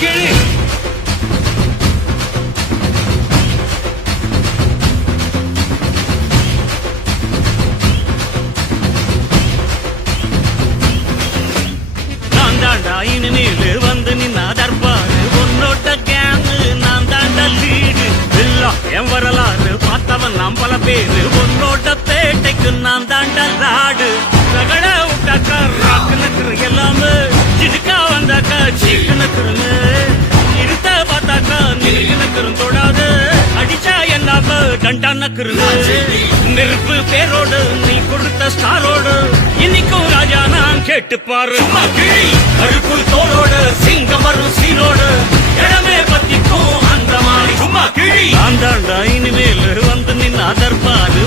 கிழி நான் தாண்டா இனிமேல் வந்து நின்னா தர்பாரு உன்னோட்ட கேங்கு நான் தாண்டா லீடு இல்ல என் வரலாறு பார்த்தவன் நாம் பல பேரு உன்னோட்ட பேட்டைக்கு நான் தாண்டா லாடு ரகட விட்டாக்கா ராக்கு நக்குரு எல்லாமே சிடுக்கா வந்தாக்கா சீக்கு நக்குருங்க இருத்த பார்த்தாக்கா நிறுக்கு நக்குரும் தொடாது அடிச்சா எல்லாம டண்டா நக்குருங்க நெருப்பு பேரோடு நீ கொடுத்த ஸ்டாரோடு இன்னைக்கும் ராஜா நான் கேட்டு பாரு கருப்பு தோளோடு சிங்கம் வரும் சீரோடு இடமே பத்திக்கும் அந்த மாதிரி சும்மா கிழி நான் தாண்டா இனிமேல் வந்து நின்று அதற்பாரு